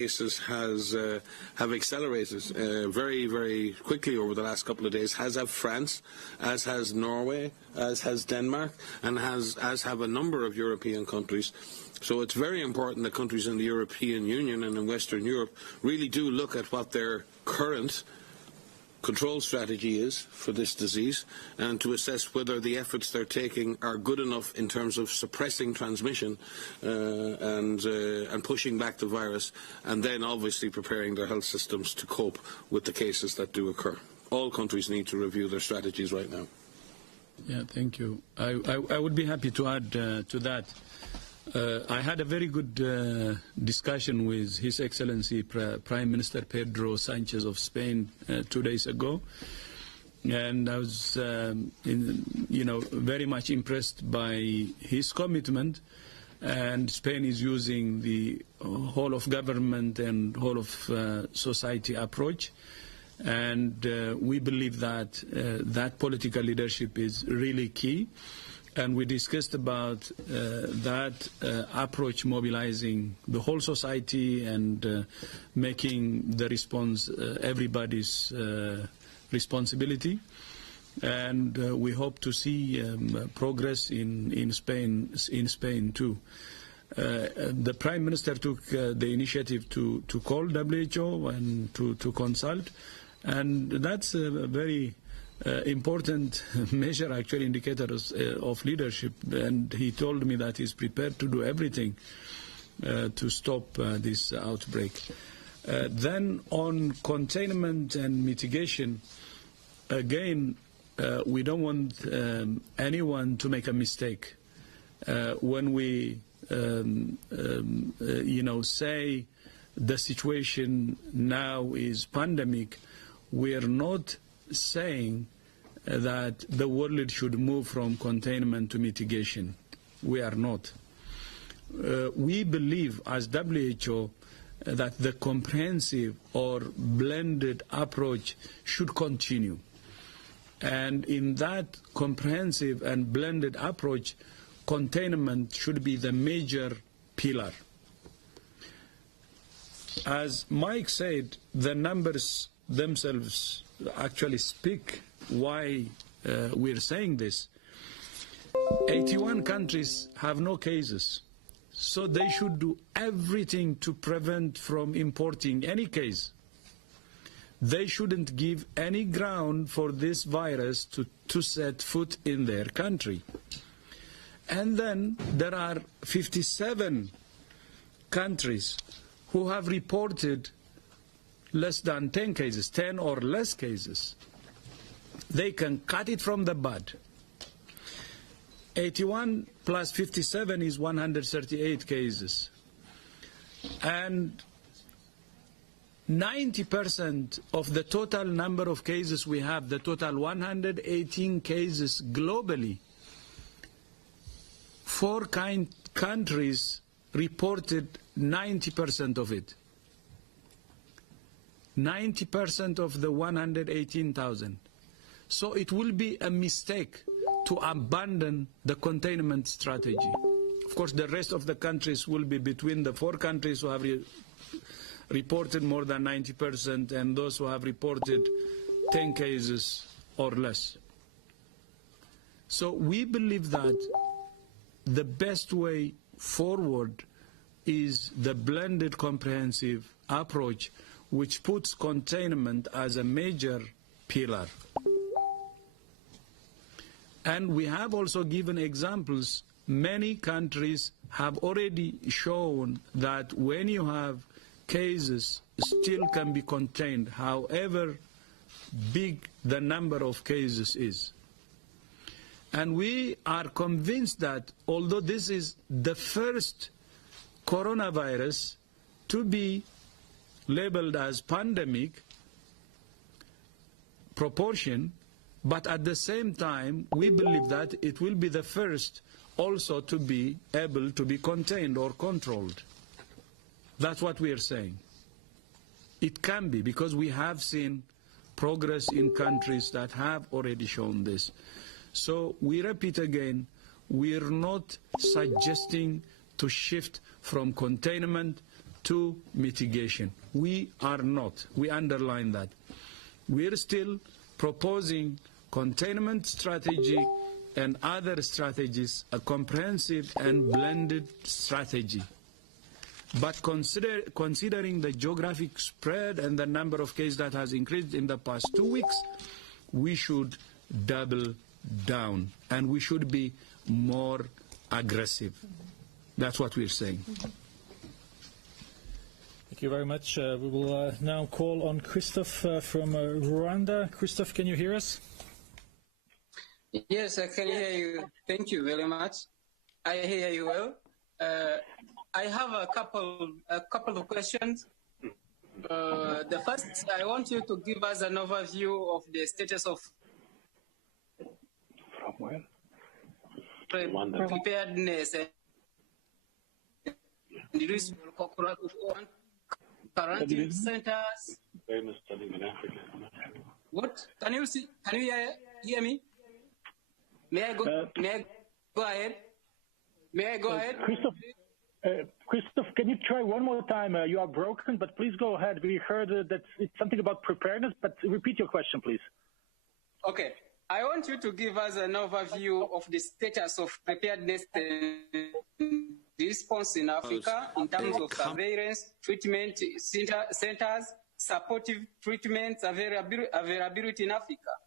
cases have accelerated very, very quickly over the last couple of days, as have France, as has Norway, as has Denmark, and as have a number of European countries. So it's very important that countries in the European Union and in Western Europe really do look at what their current control strategy is for this disease, and to assess whether the efforts they're taking are good enough in terms of suppressing transmission and pushing back the virus, and then obviously preparing their health systems to cope with the cases that do occur. All countries need to review their strategies right now. Yeah, thank you. I would be happy to add to that. I had a very good discussion with His Excellency Prime Minister Pedro Sanchez of Spain 2 days ago, and I was, very much impressed by his commitment. And Spain is using the whole of government and whole of society approach, and we believe that that political leadership is really key. And we discussed about that approach, mobilizing the whole society and making the response everybody's responsibility. And we hope to see progress in Spain too. The Prime Minister took the initiative to call WHO and to consult, and that's a very important measure, actually, indicators of leadership, and he told me that he's prepared to do everything to stop this outbreak. Then on containment and mitigation, again, we don't want anyone to make a mistake. When we say the situation now is pandemic, we are not saying that the world should move from containment to mitigation. We are not. We believe as WHO that the comprehensive or blended approach should continue. And in that comprehensive and blended approach, containment should be the major pillar. As Mike said, the numbers themselves actually speak why we're saying this. 81 countries have no cases, so they should do everything to prevent from importing any case. They shouldn't give any ground for this virus to set foot in their country. And then there are 57 countries who have reported less than 10 cases, 10 or less cases. They can cut it from the bud. 81 plus 57 is 138 cases. And 90% of the total number of cases we have, the total 118 cases globally, 4 countries reported 90% of it. 90% of the 118,000. So it will be a mistake to abandon the containment strategy. Of course, the rest of the countries will be between the 4 countries who have reported more than 90% and those who have reported 10 cases or less. So we believe that the best way forward is the blended comprehensive approach, which puts containment as a major pillar. And we have also given examples. Many countries have already shown that when you have cases, still can be contained, however big the number of cases is. And we are convinced that although this is the first coronavirus to be labeled as pandemic proportion, but at the same time we believe that it will be the first also to be able to be contained or controlled. That's what we are saying. It can be, because we have seen progress in countries that have already shown this. So we repeat again, we are not suggesting to shift from containment to mitigation. We are not. We underline that. We're still proposing containment strategy and other strategies, a comprehensive and blended strategy. But considering the geographic spread and the number of cases that has increased in the past 2 weeks, we should double down and we should be more aggressive. That's what we're saying. Thank you very much. We will now call on Christophe from Rwanda. Christophe, can you hear us? Yes, I can hear you. Thank you very much. I hear you well. I have a couple of questions. The first, I want you to give us an overview of the status of preparedness and quarantine centers. What? Can you see? Can you hear me? May I go ahead? May I go ahead? Christophe, can you try one more time? You are broken, but please go ahead. We heard that it's something about preparedness, but repeat your question, please. Okay. I want you to give us an overview of the status of preparedness and response in Africa in terms of surveillance, treatment centers, supportive treatments, availability in Africa.